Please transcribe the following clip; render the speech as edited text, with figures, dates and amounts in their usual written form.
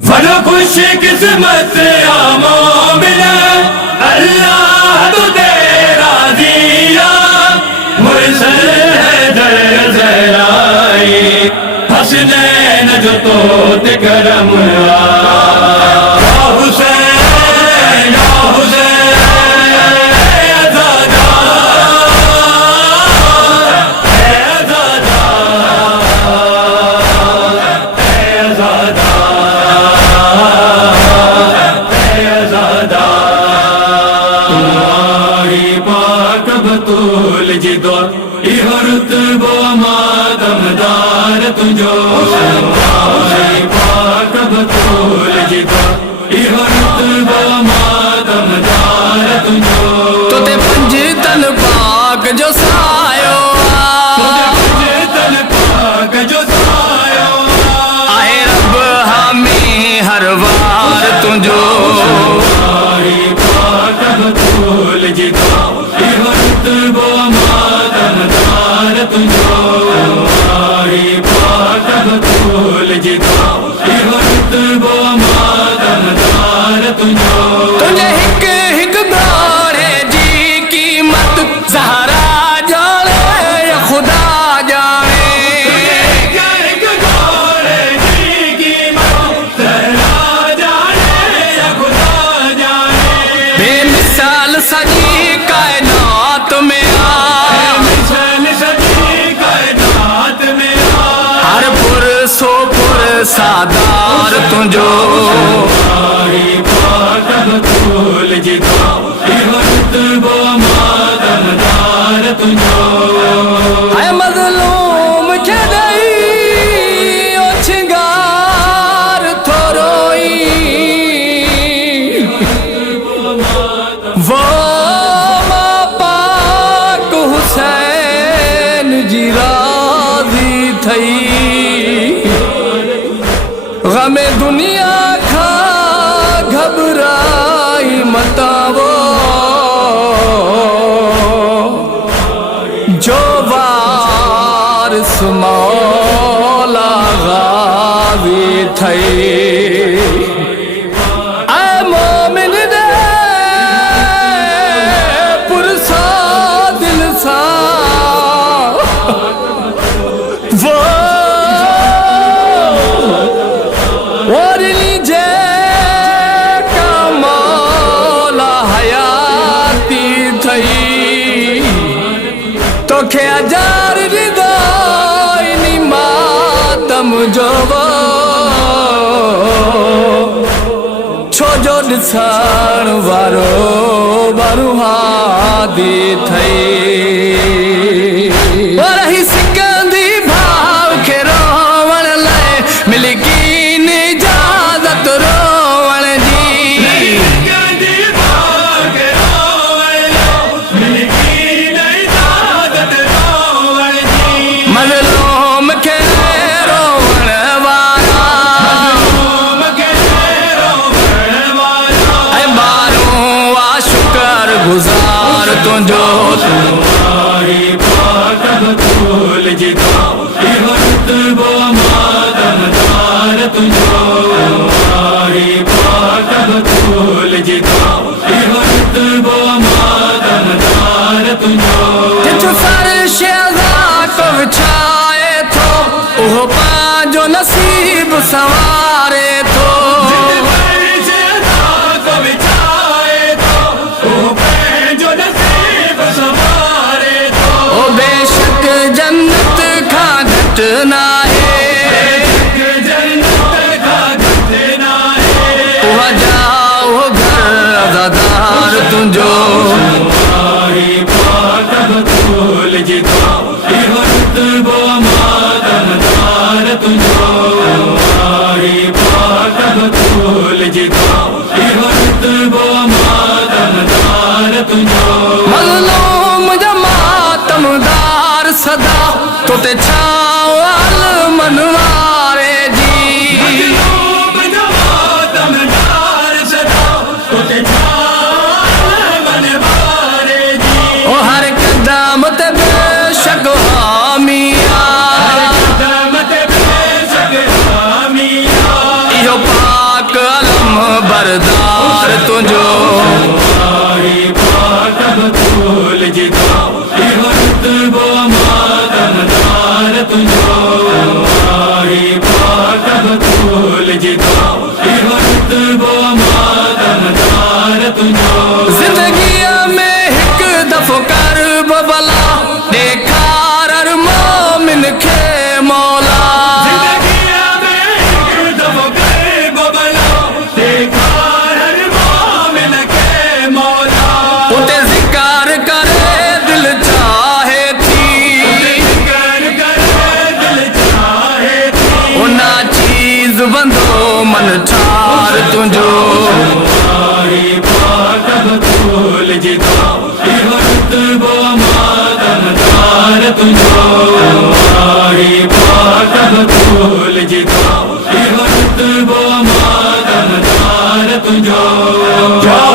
बड़ो खुश किस्मत मोमिना अल्लाह तो तेरा दिया मुरसल है दर ज़राई हसनैन जो तोत करम या हुसैन या हुसैन अज़ादा है अज़ादा है अज़ादा बतूल जिदो इहो रुतबो मादमदार तुझो पाक बतूल जिदो इहो रुतबो मादमदार तुझो तो ते पंज तन पाक जो सायो तन पाक जो सायो आहे रब हामी हर वार तुझो पाक बतूल जिदो इहो रुतबो मादमदार तुझो पाक बतूल जिदो इहो रुतबो मादमदार तुझो तुझे हिक हिक घोड़े जी कीमत ज़हरा जाने या खुदा जाने बेमिसाल सजी कायनात में हर पुर सो पुर सादार तुझो पाक बतूल जिदो इहो रुतबो मादमदार तुझो है मज़लूम के दई ओ छिंगार थोरोई वो मां पाक हुसैन जी राज़ी थई गमे दुनिया खा घबराई मतावो जो वारिस मौला गाज़ी थई ऐ मोमिन दे पुरसा दिल सा वो और लीजे का मौला हयाती थई तो खे हजार रिदाई मातम जो छो जो ॾिसण वारो बरुहादी थई और ही सिकंदी भाव खे रोवण लाइ मिली कीन इजाज़त रोवण जी मज़लूम खे रोवण वारा ऐं ॿारूं वा शुक्र गुज़ार तुंहिंजो पाक बतूल जिदो इहो रुतबो मादमदार तुझो पाक बतूल जिदो इहो रुतबो मादमदार तुझो तिथु सर शेज़ा को विछाए थो उहो पंहिंजो नसीब संवारे थो ओ बेशक जन्नत खां घटि नाहे उहा जा उहो घर अज़ादार तुंहिंजो पाक बतूल जिदो इहो रुतबो मादमदार तुझो पाक बतूल जिदो इहो रुतबो मादमदार तुझो मज़लूम जा मातमदार सदा तो ते छावल मनवारे जी ओ हर कदम ते बेशक हामिया इहो मन ठार तुंहिंजो माही पाक बतूल जितो इहो रुतबो मातमदार तुंहिंजो माही पाक बतूल जितो इहो रुतबो मातमदार तुंहिंजो